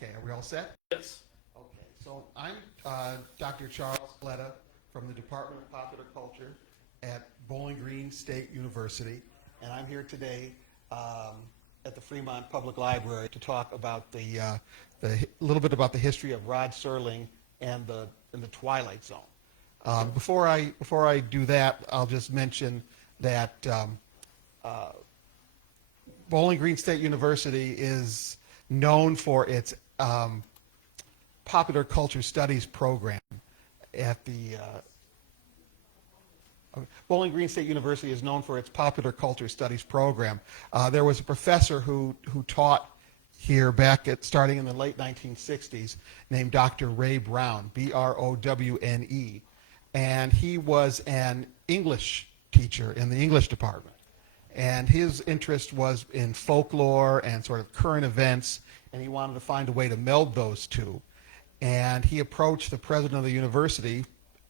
Okay, are we all set? Yes. Okay, so I'm Dr. Charles Fletta from the Department of Popular Culture at Bowling Green State University, and I'm here today at the Fremont Public Library to talk about the little bit about the history of Rod Serling and the Twilight Zone. Before I do that, I'll just mention that Bowling Green State University is known for its popular culture studies program at the Bowling Green State University is known for its popular culture studies program. There was a professor who taught here starting in the late 1960s named Dr. Ray Brown, Browne, and he was an English teacher in the English department. And his interest was in folklore and sort of current events, and he wanted to find a way to meld those two. And he approached the president of the university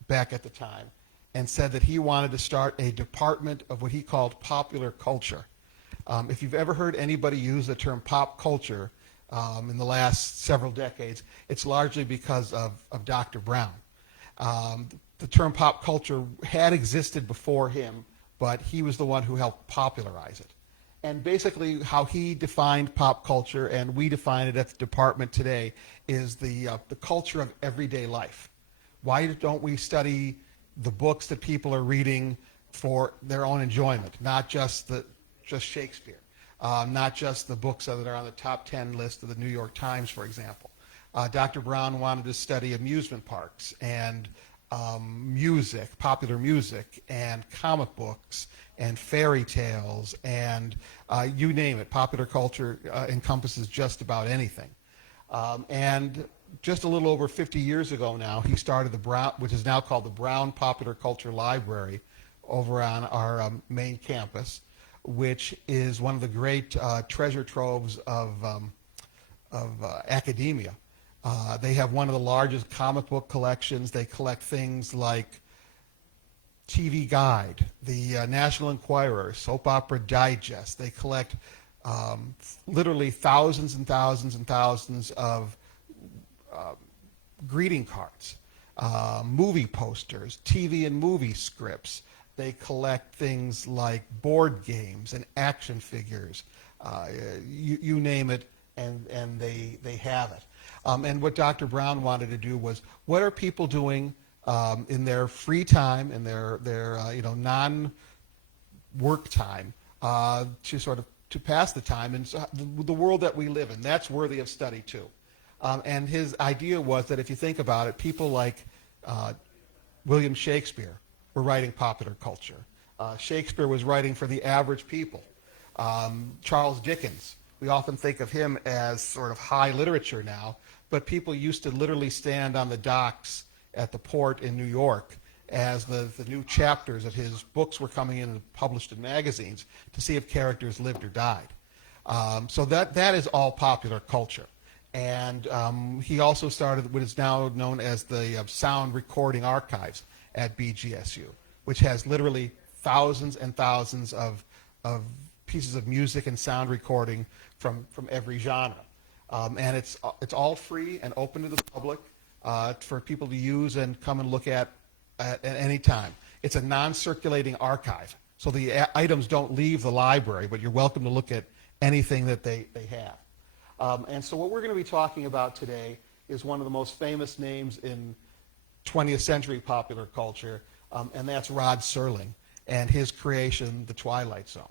back at the time and said that he wanted to start a department of what he called popular culture. If you've ever heard anybody use the term pop culture in the last several decades, it's largely because of Dr. Brown. The term pop culture had existed before him, but he was the one who helped popularize it. And basically how he defined pop culture, and we define it at the department today, is the culture of everyday life. Why don't we study the books that people are reading for their own enjoyment, not just Shakespeare, not just the books that are on the top 10 list of the New York Times, for example. Dr. Brown wanted to study amusement parks and music, popular music, and comic books, and fairy tales, and you name it. Popular culture encompasses just about anything. And just a little over 50 years ago now, he started the Brown, which is now called the Brown Popular Culture Library, over on our main campus, which is one of the great treasure troves of academia. They have one of the largest comic book collections. They collect things like TV Guide, the National Enquirer, Soap Opera Digest. They collect literally thousands and thousands and thousands of greeting cards, movie posters, TV and movie scripts. They collect things like board games and action figures. You name it, and they have it. And what Dr. Brown wanted to do was, what are people doing in their free time, in their non-work time, to sort of to pass the time in the world that we live in? That's worthy of study too. And his idea was that if you think about it, people like William Shakespeare were writing popular culture. Shakespeare was writing for the average people. Charles Dickens, we often think of him as sort of high literature now, but people used to literally stand on the docks at the port in New York as the new chapters of his books were coming in and published in magazines to see if characters lived or died. So that is all popular culture. And he also started what is now known as the Sound Recording Archives at BGSU, which has literally thousands and thousands of pieces of music and sound recording from every genre. And it's all free and open to the public for people to use and come and look at any time. It's a non-circulating archive, so the items don't leave the library, but you're welcome to look at anything that they have. And so what we're going to be talking about today is one of the most famous names in 20th century popular culture, and that's Rod Serling and his creation, The Twilight Zone.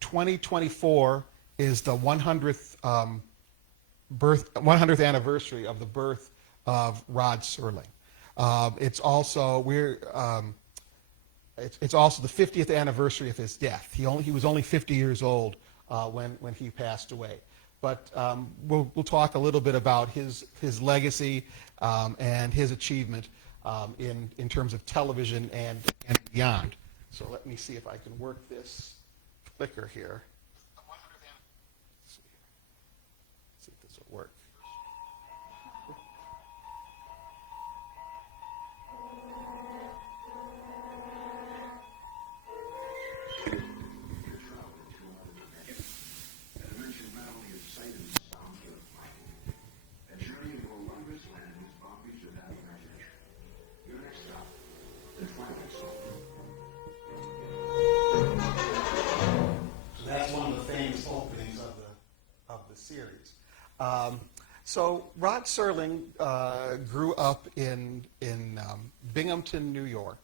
2024 is the 100th 100th anniversary of the birth of Rod Serling. It's also it's also the 50th anniversary of his death. He was only 50 years old when he passed away. But we'll talk a little bit about his legacy and his achievement in terms of television and beyond. So let me see if I can work this clicker here. Let's see if this will work. So Rod Serling grew up in Binghamton, New York,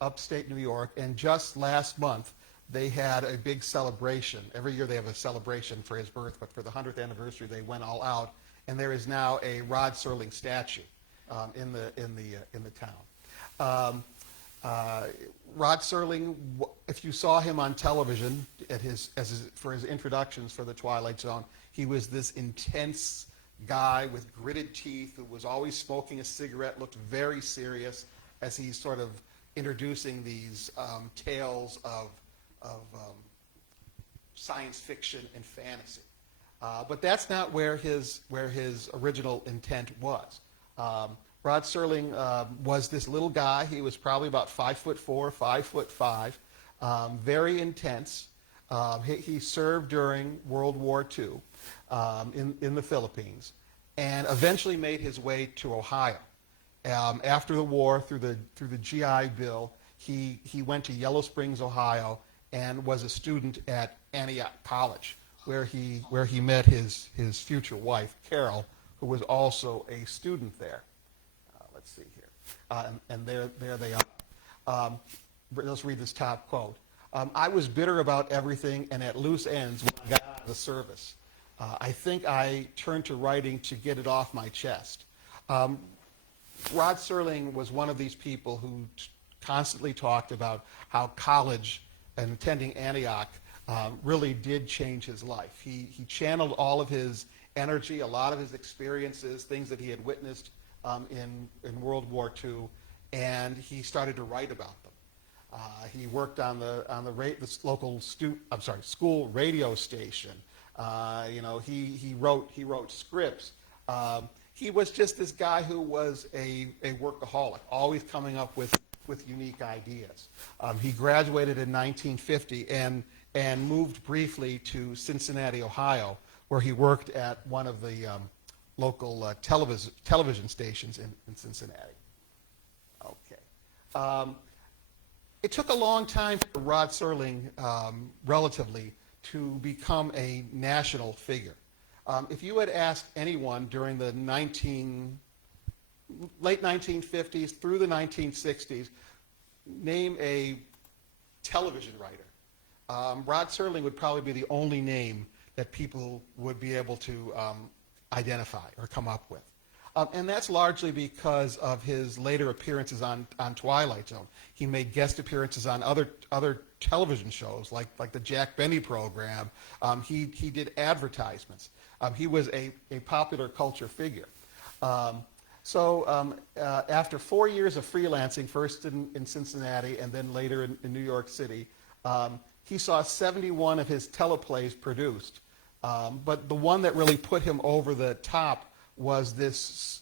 upstate New York, and just last month they had a big celebration. Every year they have a celebration for his birth, but for the 100th anniversary they went all out, and there is now a Rod Serling statue in the town. Rod Serling, if you saw him on television for his introductions for the Twilight Zone, he was this intense guy with gritted teeth who was always smoking a cigarette, looked very serious as he's sort of introducing these tales of science fiction and fantasy. But that's not where his original intent was. Rod Serling was this little guy. He was probably about 5'4", 5'5", very intense. He served during World War II in the Philippines, and eventually made his way to Ohio. After the war, through the GI Bill, he went to Yellow Springs, Ohio, and was a student at Antioch College, where he met his future wife, Carol, who was also a student there. Let's see here. And there they are. Let's read this top quote. I was bitter about everything and at loose ends when I got out of the service. I think I turned to writing to get it off my chest. Rod Serling was one of these people who constantly talked about how college and attending Antioch really did change his life. He channeled all of his energy, a lot of his experiences, things that he had witnessed in World War II, and he started to write about them. He worked on the local school radio station. He wrote scripts. He was just this guy who was a workaholic, always coming up with unique ideas. He graduated in 1950 and moved briefly to Cincinnati, Ohio, where he worked at one of the local television stations in Cincinnati. Okay. It took a long time for Rod Serling, relatively, to become a national figure. If you had asked anyone during the late 1950s through the 1960s, name a television writer, Rod Serling would probably be the only name that people would be able to identify or come up with. And that's largely because of his later appearances on Twilight Zone. He made guest appearances on other television shows like the Jack Benny program. He did advertisements. He was a popular culture figure. After 4 years of freelancing, first in Cincinnati and then later in New York City, he saw 71 of his teleplays produced. But the one that really put him over the top was this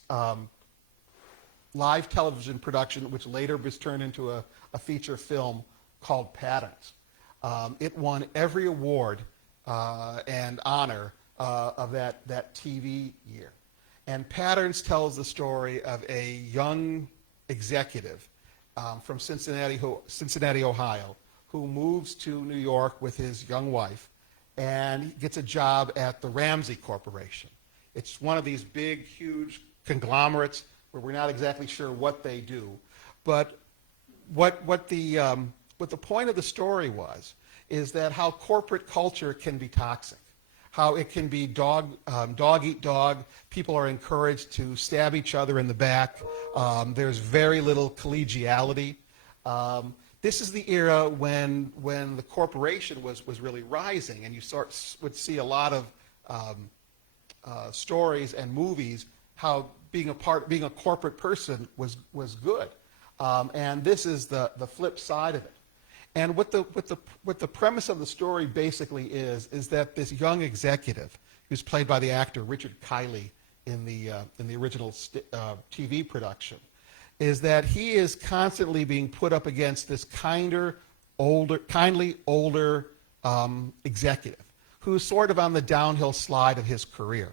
live television production, which later was turned into a feature film called Patterns. It won every award and honor of that TV year. And Patterns tells the story of a young executive from Cincinnati, Ohio, who moves to New York with his young wife and gets a job at the Ramsey Corporation. It's one of these big, huge conglomerates where we're not exactly sure what they do. But what the point of the story is that how corporate culture can be toxic, how it can be dog eat dog. People are encouraged to stab each other in the back. There's very little collegiality. This is the era when the corporation was really rising, and you would see a lot of stories and movies how being a corporate person was good, and this is the flip side of it. And what the premise of the story basically is that this young executive, who's played by the actor Richard Kiley in the original TV production, is that he is constantly being put up against this kindly older executive who's sort of on the downhill slide of his career.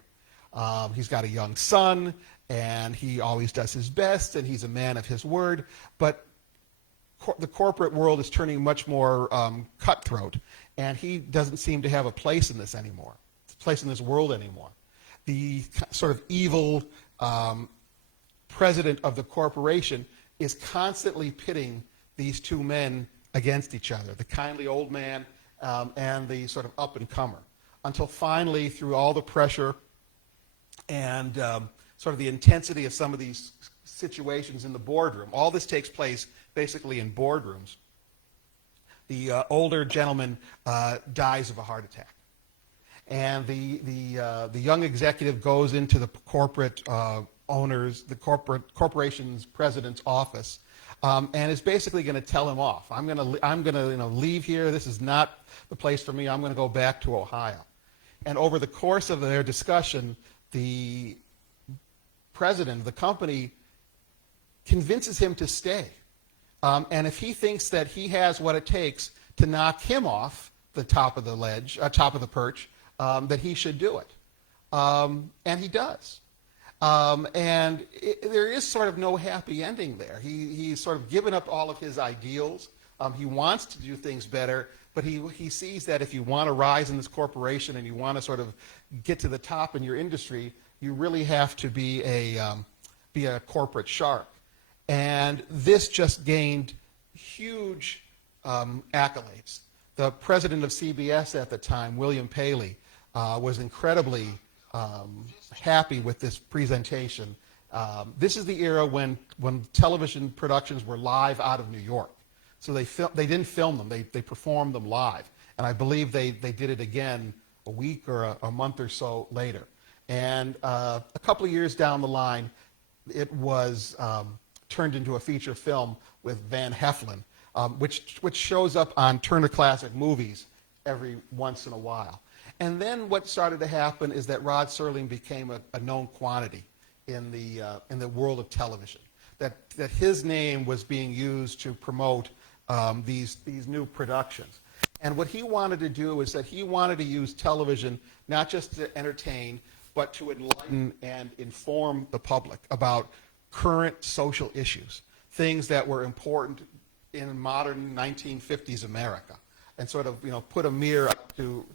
He's got a young son, and he always does his best, and he's a man of his word, but the corporate world is turning much more cutthroat, and he doesn't seem to have a place in this world anymore. the sort of evil president of the corporation is constantly pitting these two men against each other, the kindly old man and the sort of up-and-comer, until finally, through all the pressure and sort of the intensity of some of these situations in the boardroom, all this takes place basically in boardrooms, the older gentleman dies of a heart attack. And the young executive goes into the corporate corporation's president's office, and is basically going to tell him off. I'm going to leave here. This is not the place for me. I'm going to go back to Ohio. And over the course of their discussion, the president of the company convinces him to stay. And if he thinks that he has what it takes to knock him off the top of the ledge, top of the perch, that he should do it. And he does. There is sort of no happy ending there. He's sort of given up all of his ideals. He wants to do things better, but he sees that if you want to rise in this corporation and you want to sort of get to the top in your industry, you really have to be a corporate shark. And this just gained huge accolades. The president of CBS at the time, William Paley, was incredibly happy with this presentation. This is the era when television productions were live out of New York. So they didn't film them, they performed them live. And I believe they did it again a week or a month or so later. And a couple of years down the line, it was turned into a feature film with Van Heflin, which shows up on Turner Classic Movies every once in a while. And then what started to happen is that Rod Serling became a known quantity in the world of television. That his name was being used to promote these new productions. And what he wanted to do is that he wanted to use television not just to entertain, but to enlighten and inform the public about current social issues, things that were important in modern 1950s America, and sort of put a mirror up to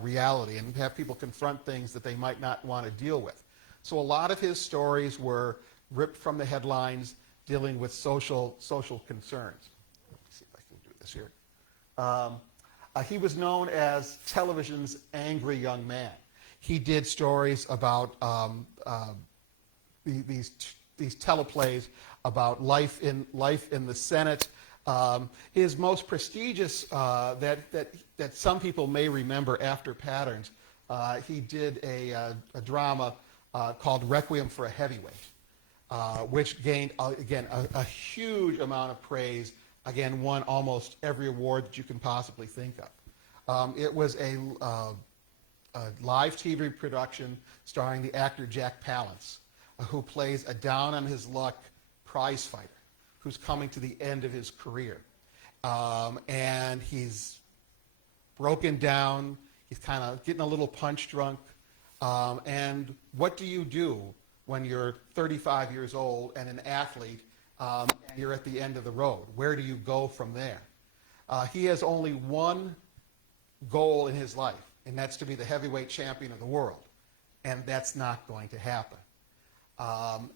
reality and have people confront things that they might not want to deal with. So a lot of his stories were ripped from the headlines, dealing with social concerns. Let me see if I can do this here. He was known as television's angry young man. He did stories about these teleplays about life in the Senate. His most prestigious that some people may remember after Patterns, he did a drama called Requiem for a Heavyweight, which gained again a huge amount of praise. Again, won almost every award that you can possibly think of. It was a live TV production starring the actor Jack Palance, who plays a down-on-his-luck prize fighter who's coming to the end of his career. And he's broken down, he's kind of getting a little punch drunk. And what do you do when you're 35 years old and an athlete and you're at the end of the road? Where do you go from there? He has only one goal in his life, and that's to be the heavyweight champion of the world. And that's not going to happen.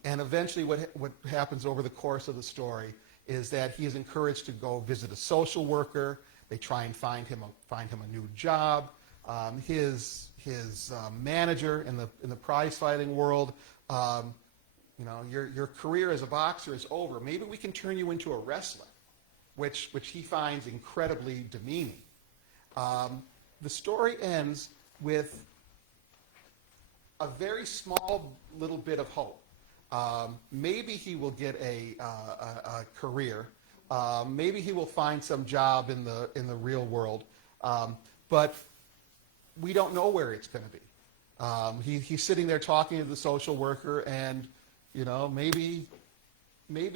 And eventually what happens over the course of the story is that he is encouraged to go visit a social worker. They try and find him a new job. His manager in the prize fighting world, your career as a boxer is over. Maybe we can turn you into a wrestler, which he finds incredibly demeaning. The story ends with a very small little bit of hope. Maybe he will get a career. Maybe he will find some job in the real world. But we don't know where it's going to be. He's sitting there talking to the social worker, and maybe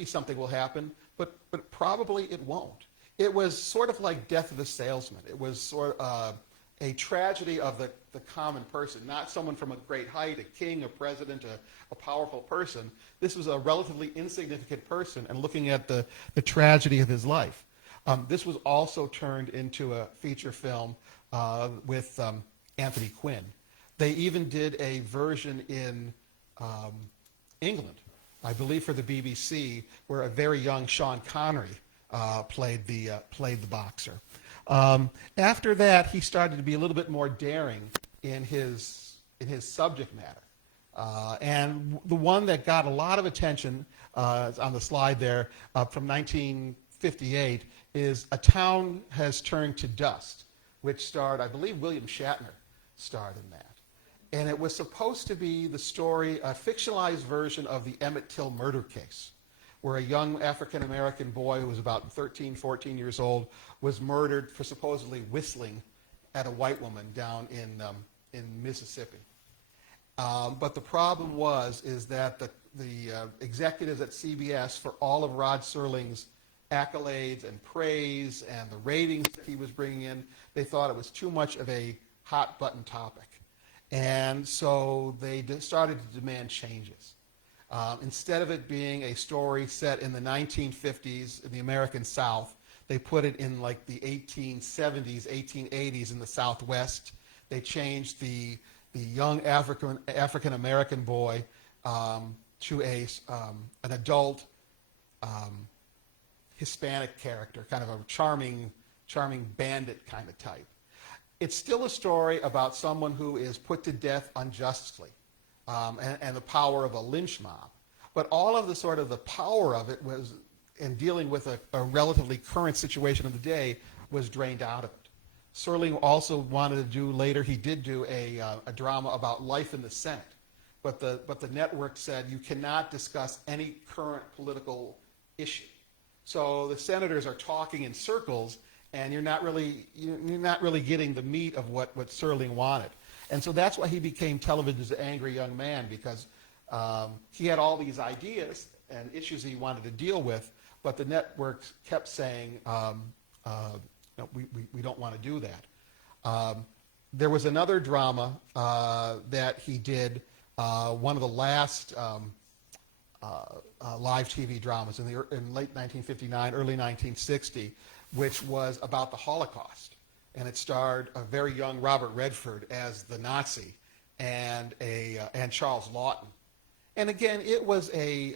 something will happen, but probably it won't. It was sort of like Death of the Salesman. It was sort of a tragedy of the common person, not someone from a great height, a king, a president, a powerful person. This was a relatively insignificant person, and looking at the tragedy of his life. This was also turned into a feature film with Anthony Quinn They even did a version in England, I believe for the BBC, where a very young Sean Connery played the boxer. After that, he started to be a little bit more daring in his subject matter. And the one that got a lot of attention on the slide there from 1958 is A Town Has Turned to Dust, which starred, I believe, William Shatner starred in that. And it was supposed to be the story, a fictionalized version of the Emmett Till murder case, where a young African-American boy who was about 13, 14 years old was murdered for supposedly whistling at a white woman down in Mississippi. But the problem is that the executives at CBS, for all of Rod Serling's accolades and praise and the ratings that he was bringing in, they thought it was too much of a hot-button topic. And so they started to demand changes. Instead of it being a story set in the 1950s in the American South, they put it in like the 1870s, 1880s in the Southwest. They changed the young African-American boy to an adult Hispanic character, kind of a charming bandit kind of type. It's still a story about someone who is put to death unjustly and the power of a lynch mob. But all of the power of it was, in dealing with a relatively current situation of the day, was drained out of it. Serling also wanted to do later, he did do a drama about life in the Senate. But the network said you cannot discuss any current political issue. So the senators are talking in circles, and you're not really getting the meat of what Serling wanted. And so that's why he became television's angry young man, because he had all these ideas and issues he wanted to deal with, but the network kept saying, no, we don't want to do that. There was another drama that he did, one of the last live TV dramas in late 1959, early 1960, which was about the Holocaust. And it starred a very young Robert Redford as the Nazi and Charles Lawton. And again, it was a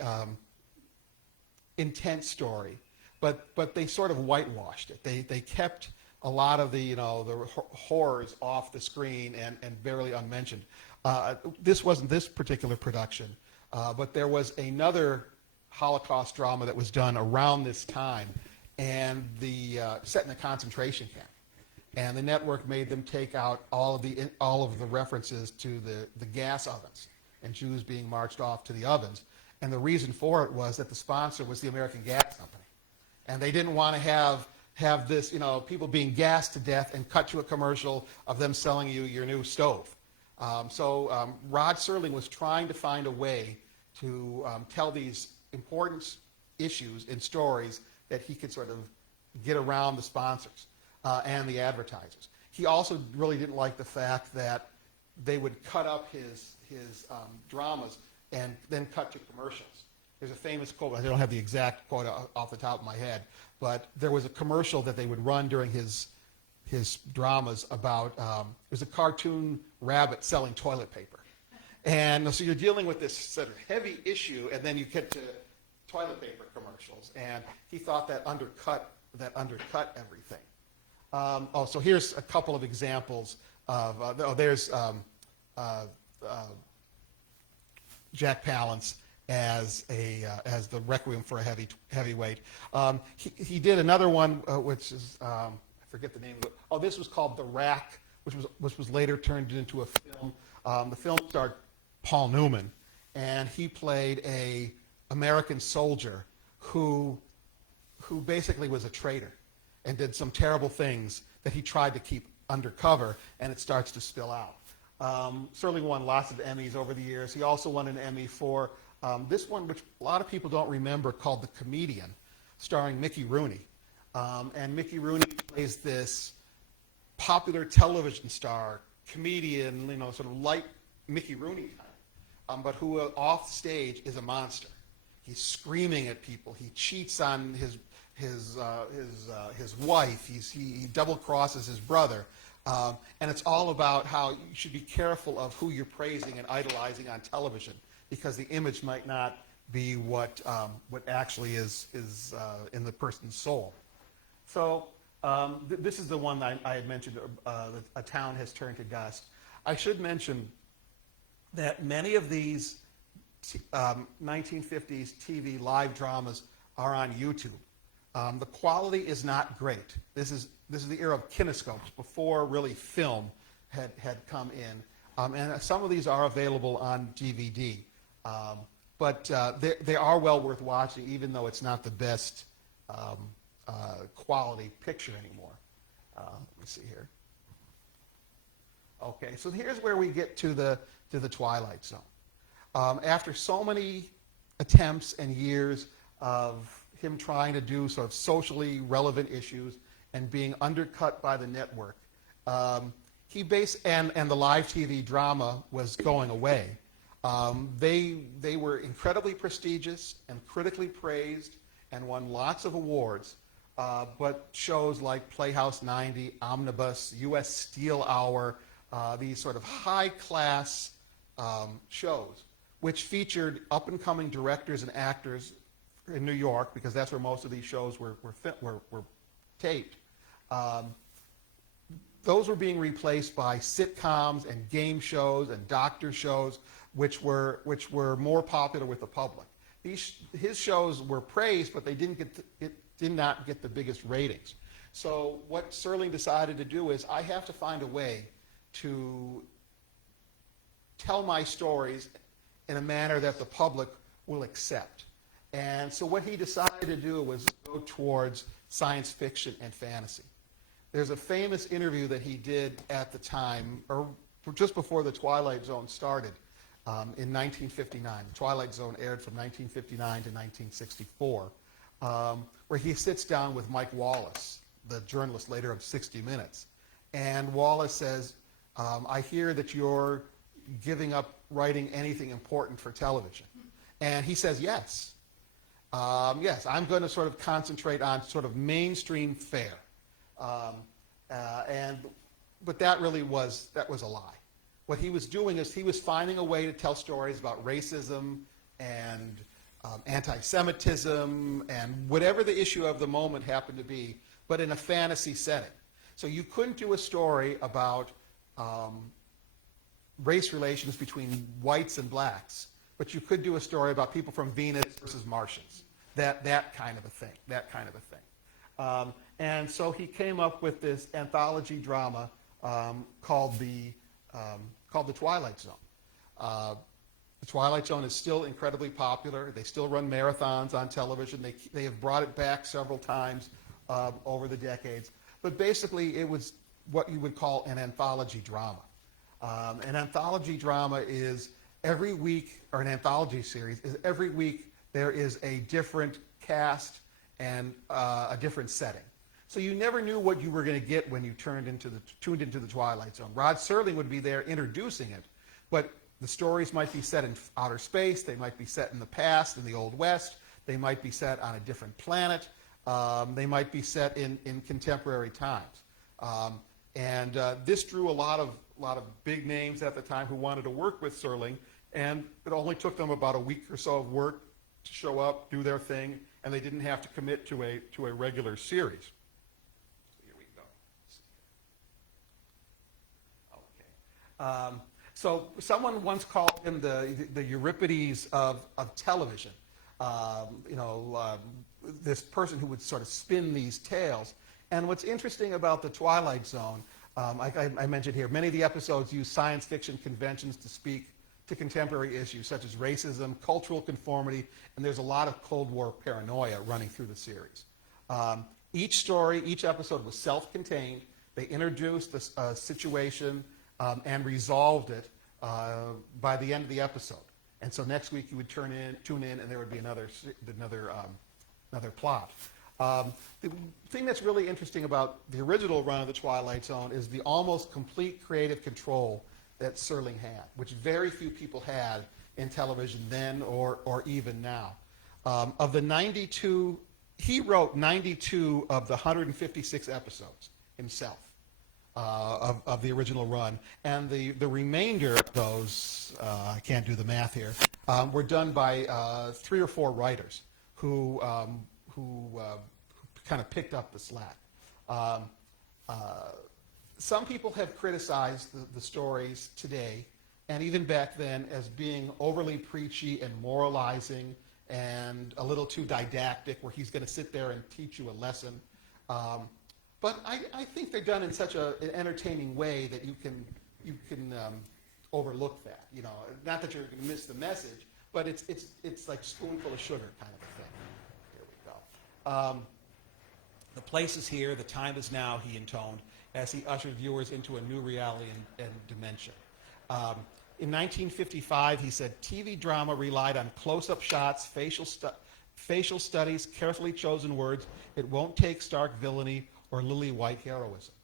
intense story, but they sort of whitewashed it. They kept a lot of the horrors off the screen and barely unmentioned. This wasn't this particular production, but there was another Holocaust drama that was done around this time, and set in a concentration camp. And the network made them take out all of the references to the gas ovens and Jews being marched off to the ovens. And the reason for it was that the sponsor was the American Gas Company, and they didn't want to have this, people being gassed to death and cut to a commercial of them selling you your new stove. So Rod Serling was trying to find a way to tell these important issues in stories that he could sort of get around the sponsors and the advertisers. He also really didn't like the fact that they would cut up his dramas and then cut to commercials. There's a famous quote, I don't have the exact quote off the top of my head, but there was a commercial that they would run during his dramas about, there's a cartoon rabbit selling toilet paper. And so you're dealing with this sort of heavy issue, and then you get to toilet paper commercials. And he thought that undercut everything. So here's a couple of examples of, there's Jack Palance as the Requiem for a Heavyweight. He did another one, which is, I forget the name of it. Oh, this was called The Rack, which was later turned into a film. The film starred Paul Newman, and he played a American soldier who basically was a traitor and did some terrible things that he tried to keep undercover, and it starts to spill out. Serling won lots of Emmys over the years. He also won an Emmy for this one, which a lot of people don't remember, called The Comedian, starring Mickey Rooney. And Mickey Rooney plays this popular television star, comedian, sort of light Mickey Rooney type, but who off stage is a monster. He's screaming at people. He cheats on his wife. He double crosses his brother. And it's all about how you should be careful of who you're praising and idolizing on television, because the image might not be what actually is in the person's soul. So this is the one that I had mentioned, A Town Has Turned to Dust. I should mention that many of these 1950s TV live dramas are on YouTube. The quality is not great. This is the era of kinescopes, before really film had come in. And some of these are available on DVD. But they are well worth watching, even though it's not the best quality picture anymore. Let me see here. Okay, so here's where we get to the Twilight Zone. After so many attempts and years of him trying to do sort of socially relevant issues and being undercut by the network, and the live TV drama was going away. They were incredibly prestigious and critically praised and won lots of awards. But shows like Playhouse 90, Omnibus, U.S. Steel Hour, these sort of high-class shows, which featured up-and-coming directors and actors in New York, because that's where most of these shows were taped. Those were being replaced by sitcoms and game shows and doctor shows, which were more popular with the public. His shows were praised, but they did not get the biggest ratings. So what Serling decided to do is, I have to find a way to tell my stories in a manner that the public will accept. And so what he decided to do was go towards science fiction and fantasy. There's a famous interview that he did at the time, or just before the Twilight Zone started, in 1959. The Twilight Zone aired from 1959 to 1964, where he sits down with Mike Wallace, the journalist later of 60 Minutes. And Wallace says, I hear that you're giving up writing anything important for television. And he says, yes. Yes, I'm going to sort of concentrate on sort of mainstream fare. But that was a lie. What he was doing is he was finding a way to tell stories about racism and anti-Semitism and whatever the issue of the moment happened to be, but in a fantasy setting. So you couldn't do a story about race relations between whites and blacks, but you could do a story about people from Venus versus Martians. That kind of a thing. And so he came up with this anthology drama called the Twilight Zone. The Twilight Zone is still incredibly popular. They still run marathons on television. They have brought it back several times over the decades. But basically, it was what you would call an anthology drama. An anthology drama is every week, or an anthology series is every week there is a different cast and a different setting. So you never knew what you were going to get when you tuned into the Twilight Zone. Rod Serling would be there introducing it, but the stories might be set in outer space. They might be set in the past, in the Old West. They might be set on a different planet. They might be set in contemporary times. This drew a lot of big names at the time who wanted to work with Serling, and it only took them about a week or so of work to show up, do their thing, and they didn't have to commit to a regular series. Here we go. Okay. So someone once called him the Euripides of television. This person who would sort of spin these tales. And what's interesting about the Twilight Zone, I mentioned here, many of the episodes use science fiction conventions to speak to contemporary issues such as racism, cultural conformity, and there's a lot of Cold War paranoia running through the series. Each story, each episode was self-contained. They introduced a situation and resolved it by the end of the episode. And so next week you would tune in, and there would be another plot. The thing that's really interesting about the original run of the Twilight Zone is the almost complete creative control that Serling had, which very few people had in television then or even now. Of the 92, he wrote 92 of the 156 episodes himself. of the original run. And the remainder of those, I can't do the math here, were done by 3 or 4 writers who kind of picked up the slack. Some people have criticized the stories today, and even back then, as being overly preachy and moralizing and a little too didactic, where he's going to sit there and teach you a lesson. But I think they're done in such an entertaining way that you can overlook that. You know, not that you're going to miss the message, but it's like spoonful of sugar kind of a thing. Here we go. The place is here, the time is now, he intoned, as he ushered viewers into a new reality and dimension. In 1955, he said, TV drama relied on close-up shots, facial studies, carefully chosen words. It won't take stark villainy or lily-white heroism.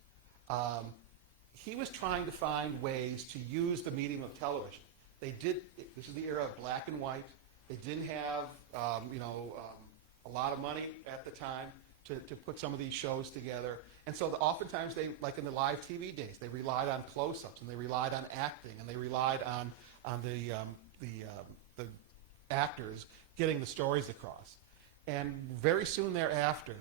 He was trying to find ways to use the medium of television. This is the era of black and white. They didn't have, a lot of money at the time to put some of these shows together. And so oftentimes they, like in the live TV days, they relied on close-ups and they relied on acting and they relied on the actors getting the stories across. And very soon thereafter,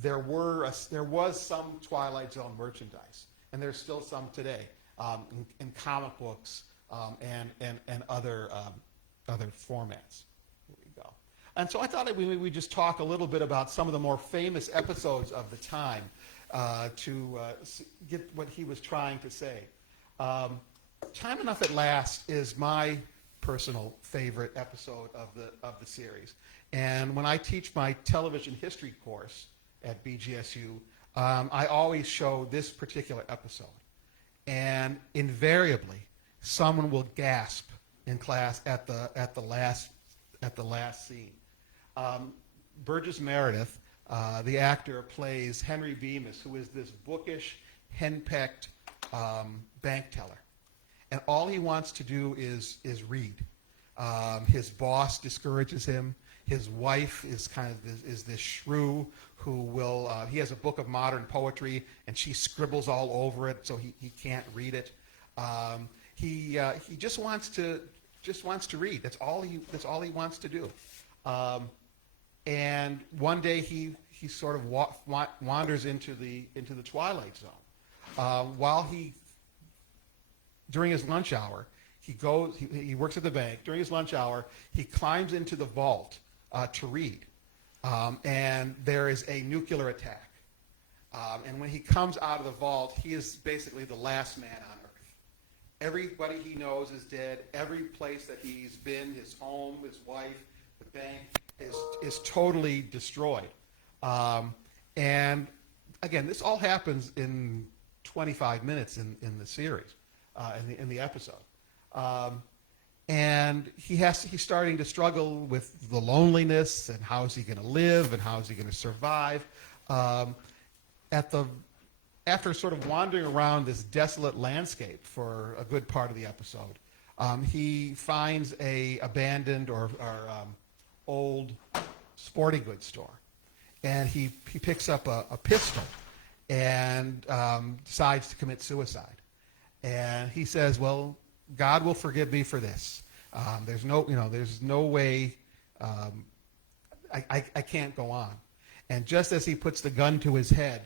there was some Twilight Zone merchandise, and there's still some today in comic books and other formats. Here we go. And so I thought we'd just talk a little bit about some of the more famous episodes of the time to get what he was trying to say. Time Enough at Last is my personal favorite episode of the series. And when I teach my television history course at BGSU, I always show this particular episode. And invariably, someone will gasp in class at the last scene. Burgess Meredith, the actor, plays Henry Bemis, who is this bookish, henpecked bank teller. And all he wants to do is read. His boss discourages him. His wife is is this shrew who will, he has a book of modern poetry and she scribbles all over it so he can't read it. He just wants to read. That's all he wants to do. And one day he sort of wanders into the Twilight Zone. During his lunch hour, he works at the bank. During his lunch hour, he climbs into the vault to read. And there is a nuclear attack. And when he comes out of the vault, he is basically the last man on Earth. Everybody he knows is dead. Every place that he's been, his home, his wife, the bank, is totally destroyed. And again, this all happens in 25 minutes in the series, in the episode. And he's starting to struggle with the loneliness and how is he going to live and how is he going to survive. After sort of wandering around this desolate landscape for a good part of the episode, he finds a abandoned or old sporting goods store, and he picks up a pistol and decides to commit suicide. And he says, "Well, God will forgive me for this. There's no way. I can't go on." And just as he puts the gun to his head,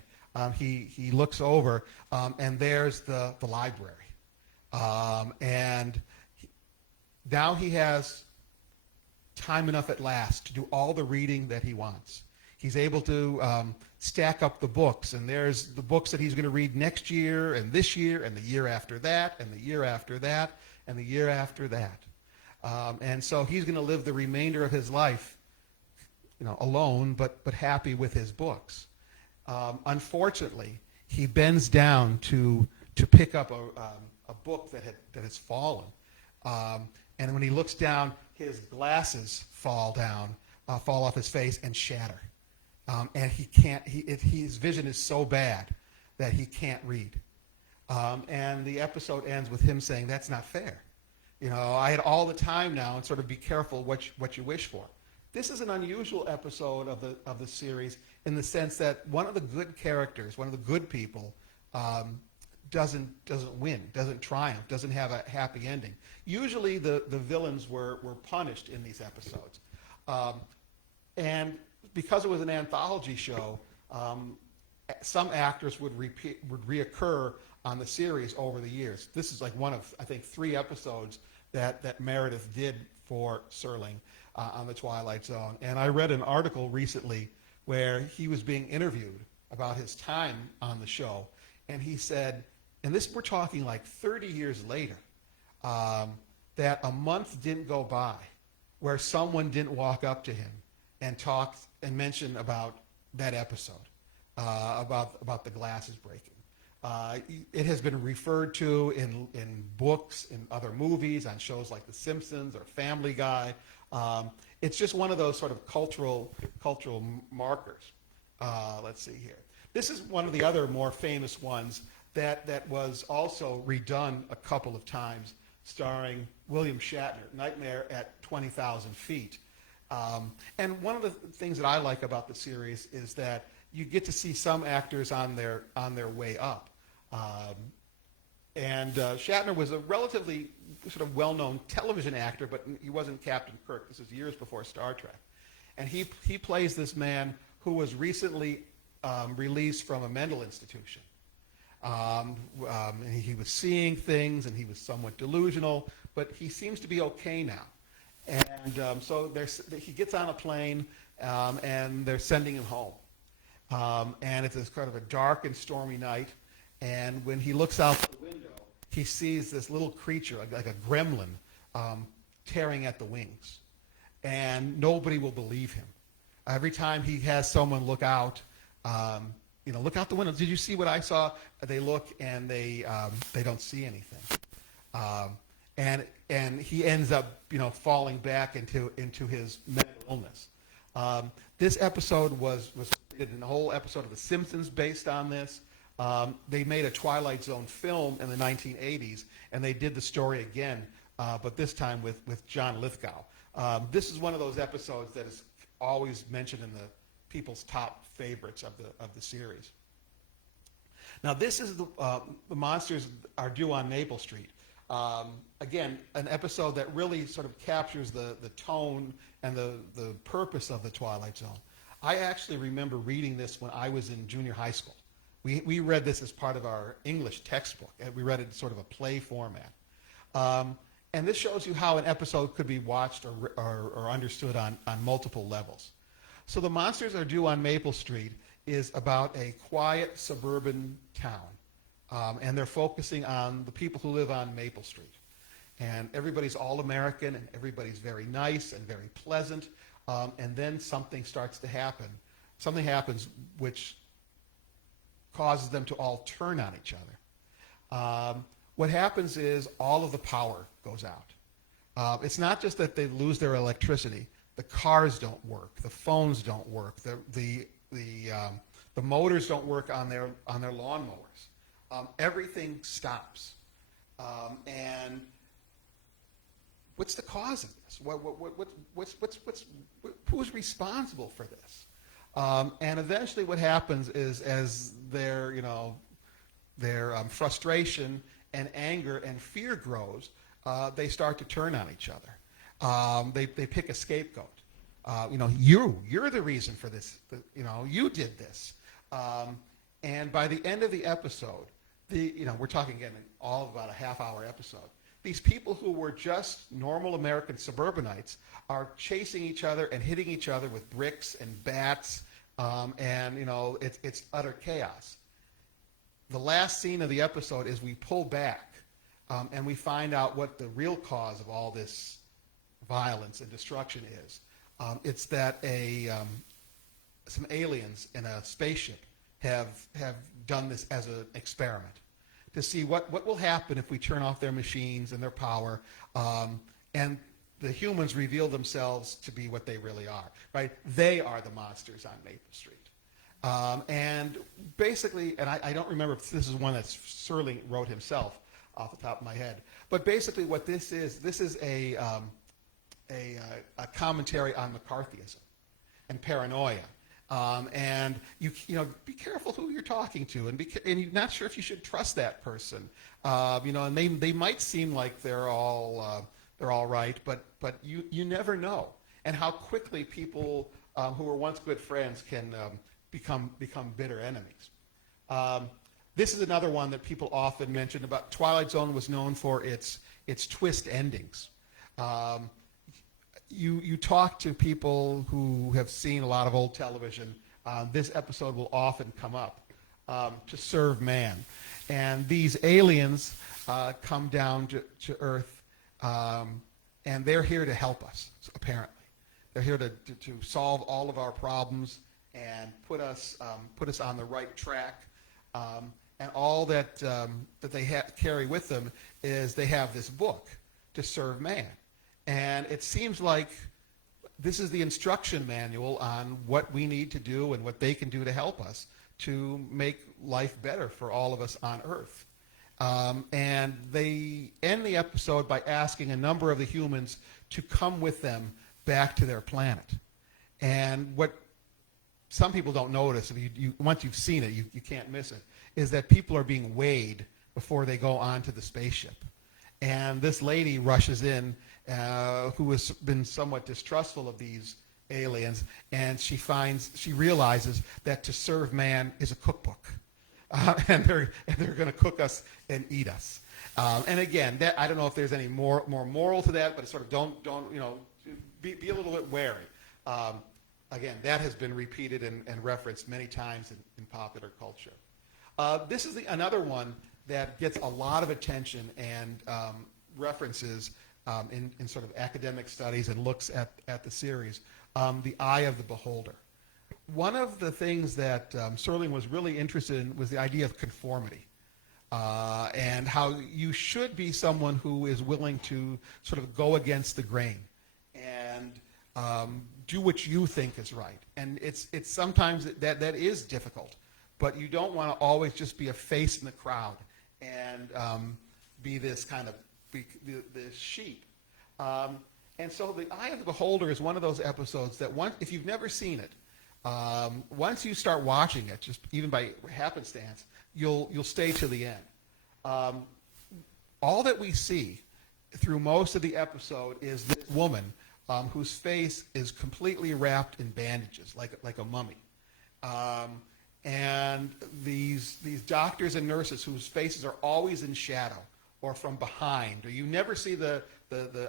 he looks over, and there's the library. And now he has time enough at last to do all the reading that he wants. He's able to stack up the books, and there's the books that he's going to read next year and this year and the year after that and the year after that and the year after that. And so he's going to live the remainder of his life, alone but happy with his books. Unfortunately, he bends down to pick up a book that has fallen. And when he looks down, his glasses fall off his face and shatter. And he can't. His vision is so bad that he can't read. And the episode ends with him saying, "That's not fair. I had all the time now, and sort of be careful what you wish for." This is an unusual episode of the series in the sense that one of the good characters, one of the good people, doesn't win, doesn't triumph, doesn't have a happy ending. Usually the villains were punished in these episodes. And because it was an anthology show, some actors would reoccur on the series over the years. This is like one of, I think, 3 episodes that Meredith did for Serling on the Twilight Zone. And I read an article recently where he was being interviewed about his time on the show, and he said, and this we're talking like 30 years later, that a month didn't go by where someone didn't walk up to him and talk and mention about that episode, about the glasses breaking. It has been referred to in books, in other movies, on shows like The Simpsons or Family Guy. It's just one of those sort of cultural markers. Let's see here. This is one of the other more famous ones that was also redone a couple of times, starring William Shatner, Nightmare at 20,000 Feet. And one of the things that I like about the series is that you get to see some actors on their way up. Shatner was a relatively sort of well-known television actor, but he wasn't Captain Kirk. This is years before Star Trek. And he plays this man who was recently released from a mental institution. And he was seeing things, and he was somewhat delusional, but he seems to be okay now. And so he gets on a plane, and they're sending him home. And it's this kind of a dark and stormy night. And when he looks out the window, he sees this little creature, like a gremlin, tearing at the wings. And nobody will believe him. Every time he has someone look out, look out the window. Did you see what I saw? They look and they don't see anything. And he ends up, falling back into his mental illness. This episode was an whole episode of The Simpsons based on this. They made a Twilight Zone film in the 1980s, and they did the story again, but this time with John Lithgow. This is one of those episodes that is always mentioned in the people's top favorites of the series. Now, this is the Monsters Are Due on Maple Street. Again, an episode that really sort of captures the tone and the purpose of the Twilight Zone. I actually remember reading this when I was in junior high school. We read this as part of our English textbook. We read it in sort of a play format. And this shows you how an episode could be watched or understood on multiple levels. So The Monsters Are Due on Maple Street is about a quiet suburban town. And they're focusing on the people who live on Maple Street. And everybody's all American, and everybody's very nice and very pleasant. And then something starts to happen. Something happens which causes them to all turn on each other. What happens is all of the power goes out. It's not just that they lose their electricity. The cars don't work. The phones don't work. The motors don't work on their lawnmowers. Everything stops. And what's the cause of this? Who's responsible for this? And eventually, what happens is, as their frustration and anger and fear grows, they start to turn on each other. They pick a scapegoat. You're the reason for this. You did this. And by the end of the episode, we're talking again all about a half-hour episode. These people who were just normal American suburbanites are chasing each other and hitting each other with bricks and bats, and it's utter chaos. The last scene of the episode is we pull back, and we find out what the real cause of all this violence and destruction is. It's that some aliens in a spaceship have done this as an experiment to see what will happen if we turn off their machines and their power, and the humans reveal themselves to be what they really are, right? They are the monsters on Maple Street. And basically, and I don't remember if this is one that Serling wrote himself off the top of my head, but basically what this is a commentary on McCarthyism and paranoia. And be careful who you're talking to, and you're not sure if you should trust that person. And they might seem like they're all right, but you never know, and how quickly people who were once good friends can become bitter enemies. This is another one that people often mention about. Twilight Zone was known for its twist endings. You talk to people who have seen a lot of old television, this episode will often come up, To Serve Man. And these aliens come down to Earth, and they're here to help us, apparently. They're here to solve all of our problems and put us on the right track. And all that they carry with them is they have this book, To Serve Man. And it seems like this is the instruction manual on what we need to do and what they can do to help us to make life better for all of us on Earth. And they end the episode by asking a number of the humans to come with them back to their planet. And what some people don't notice, once you've seen it, you can't miss it, is that people are being weighed before they go onto the spaceship. And this lady rushes in, who has been somewhat distrustful of these aliens, and she realizes that To Serve Man is a cookbook, and they're going to cook us and eat us. And again, I don't know if there's any more moral to that, but it's sort of don't be a little bit wary. Again, that has been repeated and referenced many times in popular culture. This is another one that gets a lot of attention and references in sort of academic studies and looks at the series, The Eye of the Beholder. One of the things that Serling was really interested in was the idea of conformity, and how you should be someone who is willing to sort of go against the grain and do what you think is right. And it's sometimes that is difficult, but you don't want to always just be a face in the crowd and be this kind of this sheep. And so The Eye of the Beholder is one of those episodes that if you've never seen it, once you start watching it, just even by happenstance, you'll stay to the end. All that we see through most of the episode is this woman whose face is completely wrapped in bandages, like a mummy. And these doctors and nurses whose faces are always in shadow or from behind, or you never see the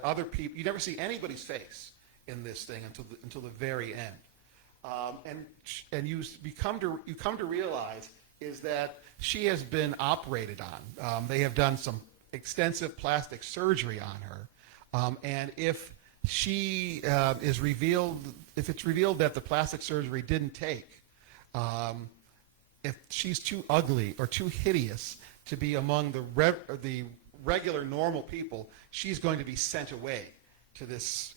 other people, you never see anybody's face in this thing until the very end. And you come to realize is that she has been operated on. They have done some extensive plastic surgery on her, and if she is revealed, if it's revealed that the plastic surgery didn't take, if she's too ugly or too hideous to be among the regular normal people, she's going to be sent away to this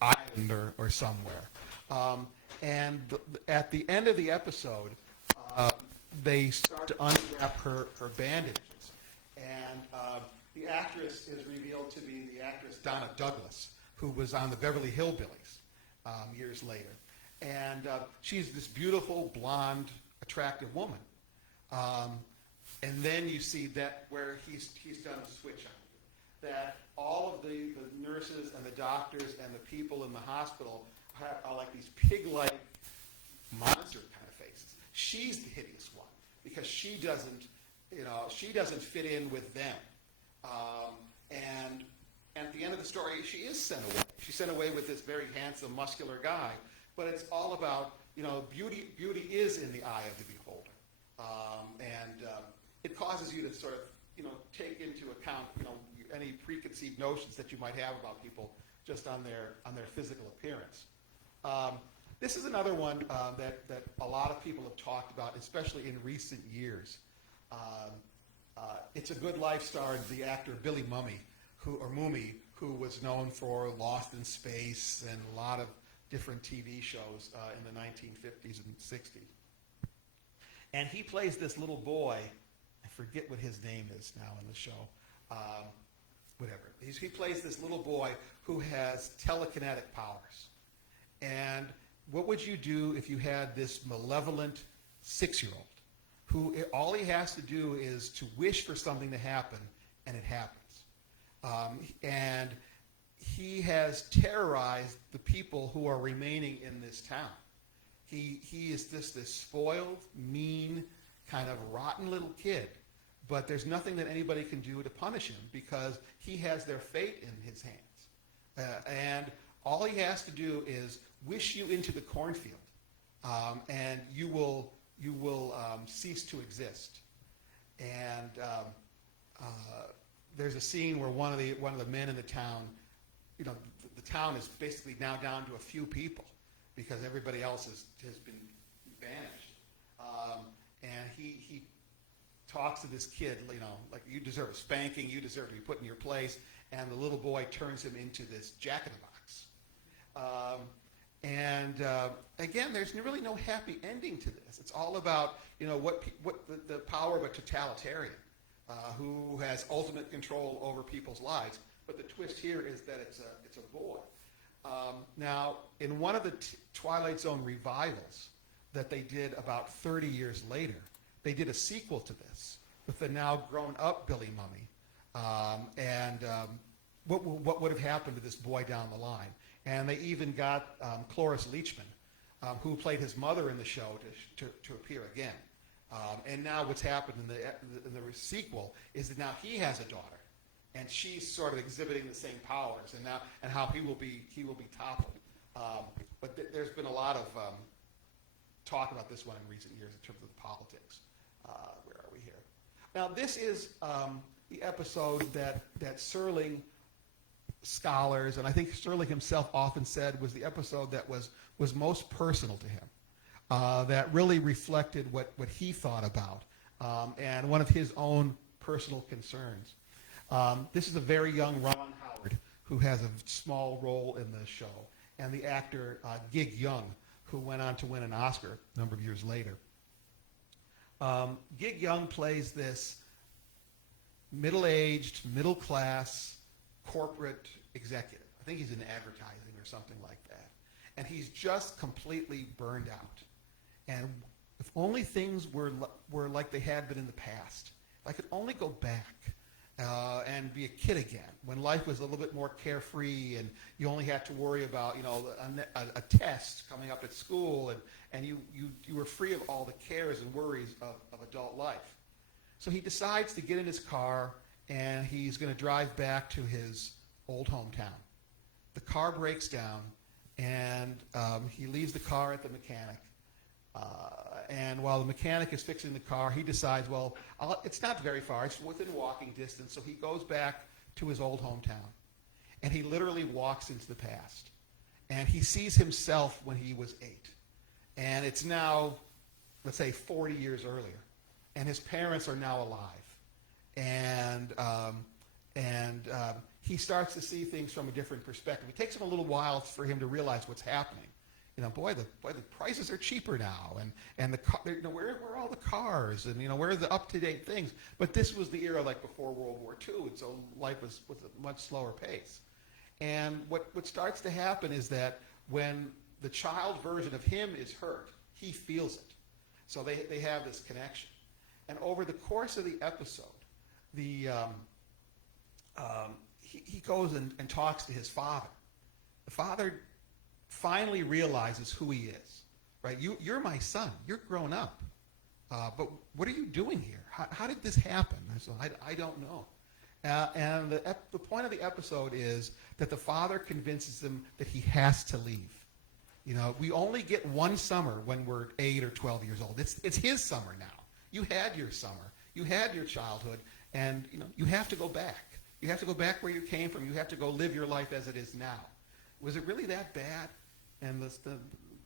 island or somewhere. And at the end of the episode, they start to unwrap her bandages, and the actress is revealed to be the actress Donna Douglas, who was on the Beverly Hillbillies years later. And she's this beautiful, blonde, attractive woman. And then you see that where he's done a switch on you. That all of the nurses and the doctors and the people in the hospital are like these pig-like monster kind of faces. She's the hideous one because she doesn't fit in with them. And at the end of the story, she is sent away. She's sent away with this very handsome, muscular guy. But it's all about, beauty. Beauty is in the eye of the beholder, and it causes you to sort of, take into account, any preconceived notions that you might have about people just on their physical appearance. This is another one that a lot of people have talked about, especially in recent years. It's a Good Life starred the actor Billy Mumy, who was known for Lost in Space and a lot of different TV shows in the 1950s and 60s. And he plays this little boy. I forget what his name is now in the show. Whatever. He plays this little boy who has telekinetic powers. And what would you do if you had this malevolent 6-year-old who all he has to do is to wish for something to happen, and it happens? And he has terrorized the people who are remaining in this town. He is this spoiled, mean, kind of rotten little kid, but there's nothing that anybody can do to punish him because he has their fate in his hands. And all he has to do is wish you into the cornfield, and you will cease to exist. And there's a scene where one of the men in the town, the town is basically now down to a few people because everybody else has been banished. And he talks to this kid, like, you deserve a spanking, you deserve to be put in your place. And the little boy turns him into this jack-in-the-box. Again, there's really no happy ending to this. It's all about what the power of a totalitarian who has ultimate control over people's lives. But the twist here is that it's a boy. Now, in one of the Twilight Zone revivals that they did about 30 years later, they did a sequel to this with the now grown-up Billy Mumy, what would have happened to this boy down the line. And they even got Cloris Leachman, who played his mother in the show, to appear again. And now what's happened in the sequel is that now he has a daughter, and she's sort of exhibiting the same powers, and how he will be toppled. But there's been a lot of talk about this one in recent years in terms of the politics. Where are we here? Now this is the episode that Serling scholars, and I think Serling himself often said, was the episode that was most personal to him, that really reflected what he thought about, and one of his own personal concerns. This is a very young Ron Howard who has a small role in the show, and the actor Gig Young, who went on to win an Oscar a number of years later. Gig Young plays this middle-aged, middle-class corporate executive. I think he's in advertising or something like that. And he's just completely burned out. And if only things were like they had been in the past, if I could only go back and be a kid again, when life was a little bit more carefree and you only had to worry about a test coming up at school, and you were free of all the cares and worries of adult life. So he decides to get in his car, and he's going to drive back to his old hometown. The car breaks down, and he leaves the car at the mechanic. And while the mechanic is fixing the car, he decides, well, it's not very far. It's within walking distance. So he goes back to his old hometown. And he literally walks into the past. And he sees himself when he was 8. And it's now, let's say, 40 years earlier. And his parents are now alive. And he starts to see things from a different perspective. It takes him a little while for him to realize what's happening. Boy, the prices are cheaper now, and the car, where are all the cars, and where are the up-to-date things? But this was the era like before World War II, and so life was a much slower pace. And what starts to happen is that when the child version of him is hurt, he feels it. So they have this connection. And over the course of the episode, he goes and talks to his father. The father finally realizes who he is, right? You're my son. You're grown up. But what are you doing here? How did this happen? I don't know. And the point of the episode is that the father convinces him that he has to leave. We only get one summer when we're 8 or 12 years old. It's his summer now. You had your summer. You had your childhood. And you have to go back. You have to go back where you came from. You have to go live your life as it is now. Was it really that bad? And the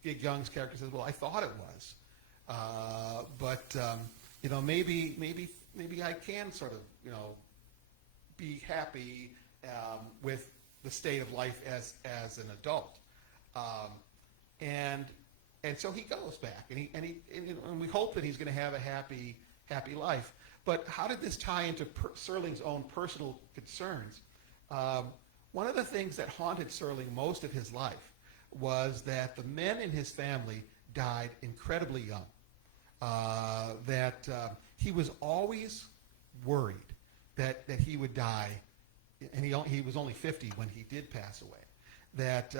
Gig Young's character says, well, I thought it was. But maybe I can sort of, be happy with the state of life as an adult. And so he goes back, and we hope that he's going to have a happy life. But how did this tie into Serling's own personal concerns? One of the things that haunted Serling most of his life was that the men in his family died incredibly young. That he was always worried that he would die, and he was only 50 when he did pass away. That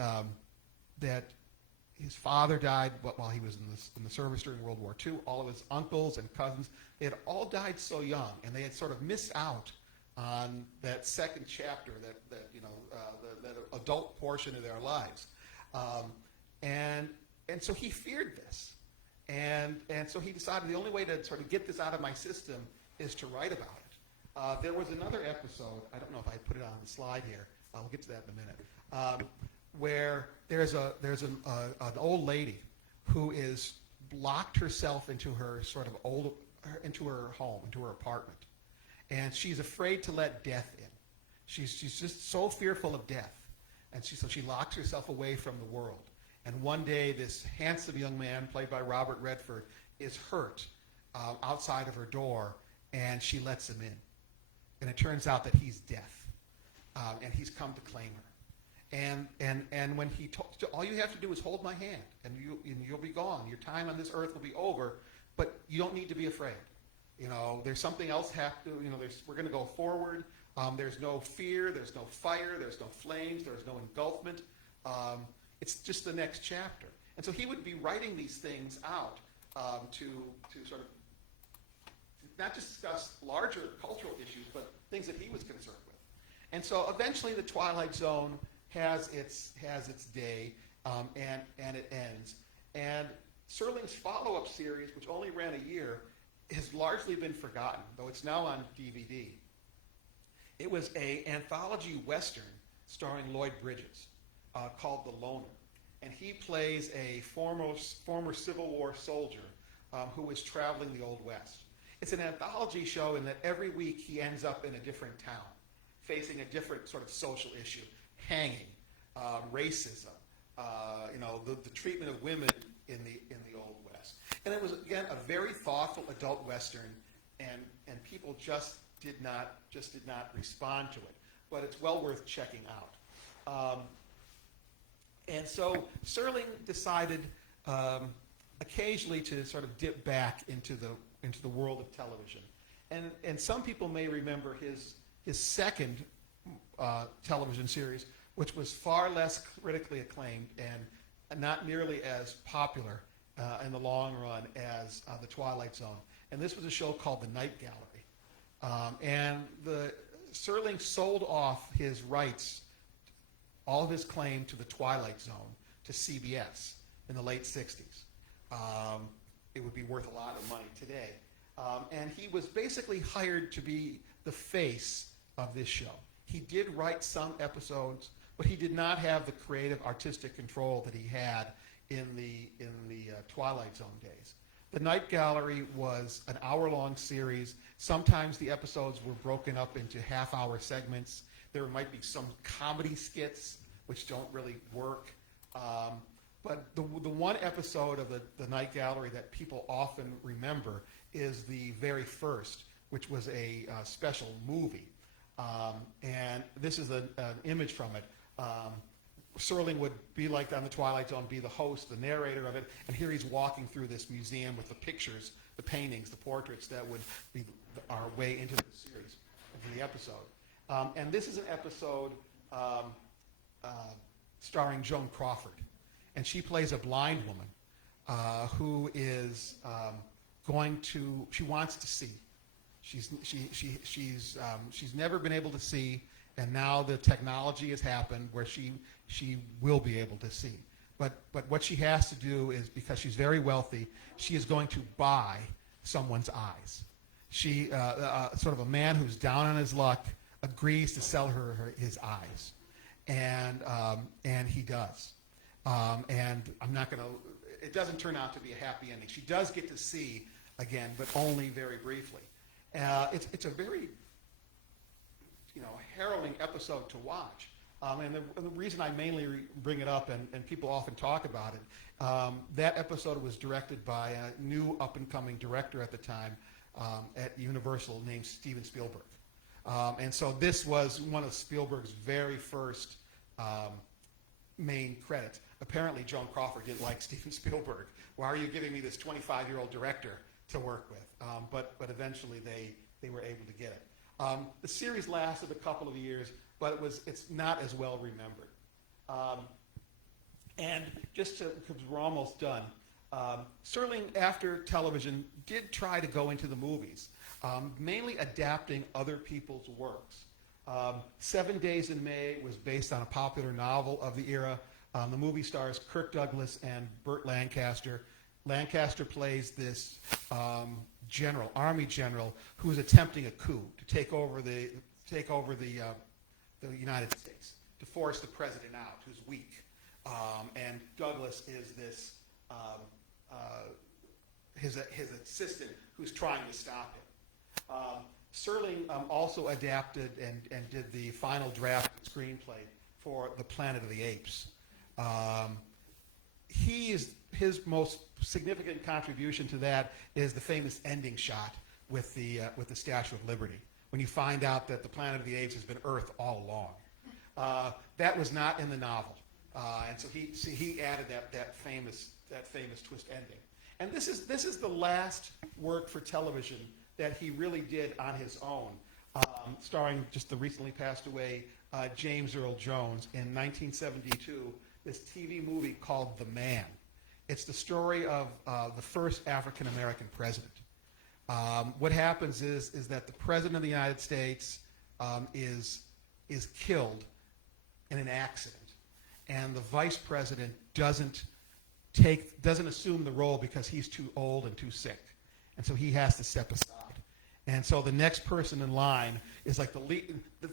his father died while he was in the service during World War II. All of his uncles and cousins, they had all died so young, and they had sort of missed out on that second chapter, that adult portion of their lives, and so he feared this, and so he decided the only way to sort of get this out of my system is to write about it. There was another episode. I don't know if I put it on the slide here. We'll get to that in a minute. Where there's an old lady who is locked herself into her into her home, into her apartment, and she's afraid to let death in. She's just so fearful of death, and so she locks herself away from the world. And one day, this handsome young man, played by Robert Redford, is hurt outside of her door, and she lets him in. And it turns out that he's deaf, and he's come to claim her. And when he told, all you have to do is hold my hand, and you'll be gone. Your time on this earth will be over, but you don't need to be afraid. There's something else we're going to go forward. There's no fear, there's no fire, there's no flames, there's no engulfment. It's just the next chapter. And so he would be writing these things out to sort of not just discuss larger cultural issues, but things that he was concerned with. And so eventually the Twilight Zone has its day, and it ends. And Serling's follow-up series, which only ran a year, has largely been forgotten, though it's now on DVD. It was an anthology Western starring Lloyd Bridges called The Loner. And he plays a former Civil War soldier who is traveling the Old West. It's an anthology show in that every week he ends up in a different town, facing a different sort of social issue. Hanging, racism, the treatment of women in the Old West. And it was, again, a very thoughtful adult Western, and people just did not respond to it. But it's well worth checking out. And so Serling decided occasionally to sort of dip back into the world of television. And some people may remember his second television series, which was far less critically acclaimed and not nearly as popular in the long run as The Twilight Zone. And this was a show called The Night Gallery. And Serling sold off his rights, all of his claim to The Twilight Zone, to CBS in the late 60s. It would be worth a lot of money today. And he was basically hired to be the face of this show. He did write some episodes, but he did not have the creative, artistic control that he had in the Twilight Zone days. The Night Gallery was an hour-long series. Sometimes the episodes were broken up into half-hour segments. There might be some comedy skits, which don't really work. But the one episode of the Night Gallery that people often remember is the very first, which was a special movie. And this is an image from it. Serling would be like on The Twilight Zone, be the host, the narrator of it, and here he's walking through this museum with the pictures, the paintings, the portraits that would be our way into the series, into the episode. And this is an episode starring Joan Crawford, and she plays a blind woman who is she wants to see. She's never been able to see, and now the technology has happened where she will be able to see. But what she has to do is, because she's very wealthy, she is going to buy someone's eyes. She sort of a man who's down on his luck agrees to sell her his eyes, and he does. And I'm not going to. It doesn't turn out to be a happy ending. She does get to see again, but only very briefly. It's a very harrowing episode to watch. And the reason I mainly bring it up, and people often talk about it, that episode was directed by a new up-and-coming director at the time at Universal named Steven Spielberg. And so this was one of Spielberg's very first main credits. apparently Joan Crawford didn't like Steven Spielberg. Why are you giving me this 25-year-old director to work with? But eventually they were able to get it. The series lasted a couple of years, but it's not as well remembered. And just because we're almost done, Serling, after television, did try to go into the movies, mainly adapting other people's works. 7 Days in May was based on a popular novel of the era. The movie stars Kirk Douglas and Burt Lancaster. Lancaster plays this army general, who is attempting a coup to take over the United States, to force the president out, who's weak. And Douglas is this his assistant who's trying to stop him. Serling also adapted and did the final draft screenplay for The Planet of the Apes. His most significant contribution to that is the famous ending shot with the Statue of Liberty, when you find out that the Planet of the Apes has been Earth all along. That was not in the novel, and so he added that famous twist ending. And this is the last work for television that he really did on his own, starring just the recently passed away James Earl Jones in 1972. This TV movie called The Man. It's the story of the first African American president. What happens is that the president of the United States is killed in an accident, and the vice president doesn't assume the role because he's too old and too sick, and so he has to step aside. And so the next person in line is like the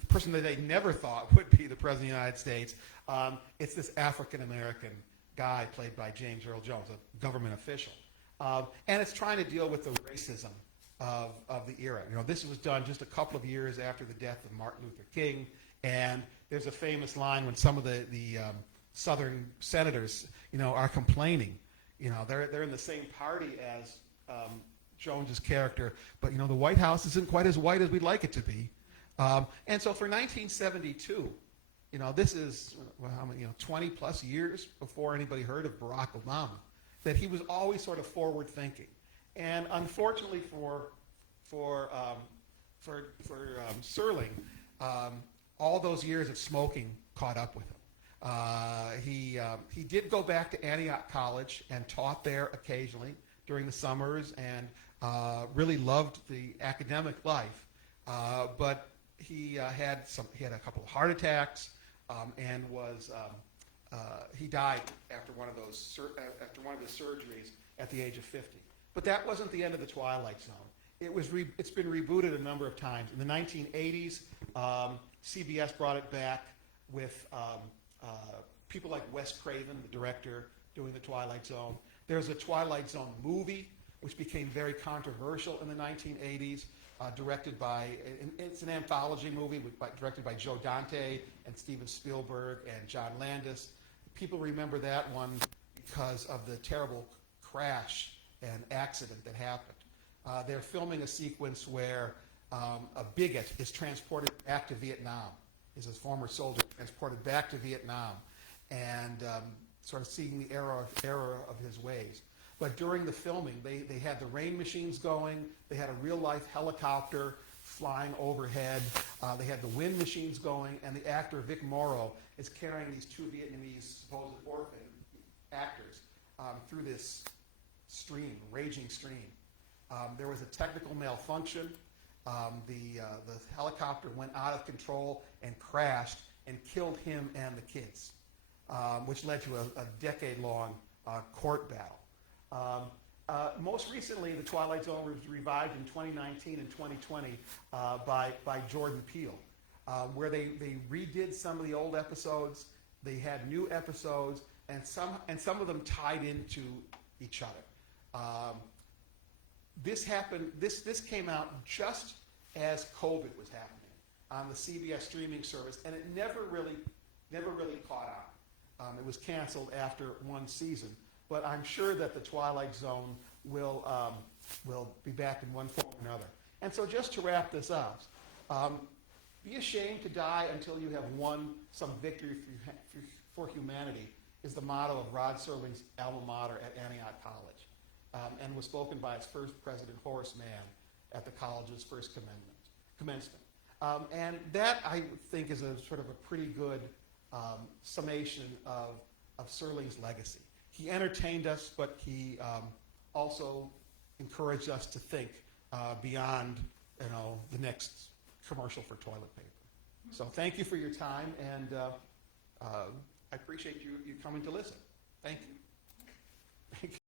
person that they never thought would be the president of the United States. It's this African American guy played by James Earl Jones, a government official, and it's trying to deal with the racism of the era. This was done just a couple of years after the death of Martin Luther King, and there's a famous line when some of the Southern senators, are complaining. They're in the same party as Jones's character, but the White House isn't quite as white as we'd like it to be. And so for 1972, this is 20 plus years before anybody heard of Barack Obama, that he was always sort of forward thinking. And unfortunately for Serling, all those years of smoking caught up with him. He did go back to Antioch College and taught there occasionally during the summers, and really loved the academic life. But he had a couple of heart attacks, and he died after one of those surgeries at the age of 50. But that wasn't the end of the Twilight Zone. It's been rebooted a number of times. In the 1980s, CBS brought it back with people like Wes Craven, the director, doing the Twilight Zone. There's a Twilight Zone movie, which became very controversial in the 1980s, it's an anthology movie directed by Joe Dante and Steven Spielberg and John Landis. People remember that one because of the terrible crash and accident that happened. They're filming a sequence where a bigot is transported back to Vietnam. He's a former soldier transported back to Vietnam, and sort of seeing the error of his ways. But during the filming, they had the rain machines going, they had a real-life helicopter flying overhead, they had the wind machines going, and the actor Vic Morrow is carrying these two Vietnamese supposed orphan actors through this raging stream. There was a technical malfunction. The helicopter went out of control and crashed and killed him and the kids, which led to a decade-long court battle. Most recently, the Twilight Zone was revived in 2019 and 2020 by Jordan Peele, where they redid some of the old episodes. They had new episodes, and some of them tied into each other. This came out just as COVID was happening on the CBS streaming service, and it never really caught on. It was canceled after one season, but I'm sure that the Twilight Zone will be back in one form or another. And so, just to wrap this up, be ashamed to die until you have won some victory for humanity, is the motto of Rod Serling's alma mater at Antioch College, and was spoken by its first president, Horace Mann, at the college's first commencement. And that, I think, is a sort of a pretty good summation of Serling's legacy. He entertained us, but he also encouraged us to think beyond, the next commercial for toilet paper. So thank you for your time, and I appreciate you coming to listen. Thank you. Thank you.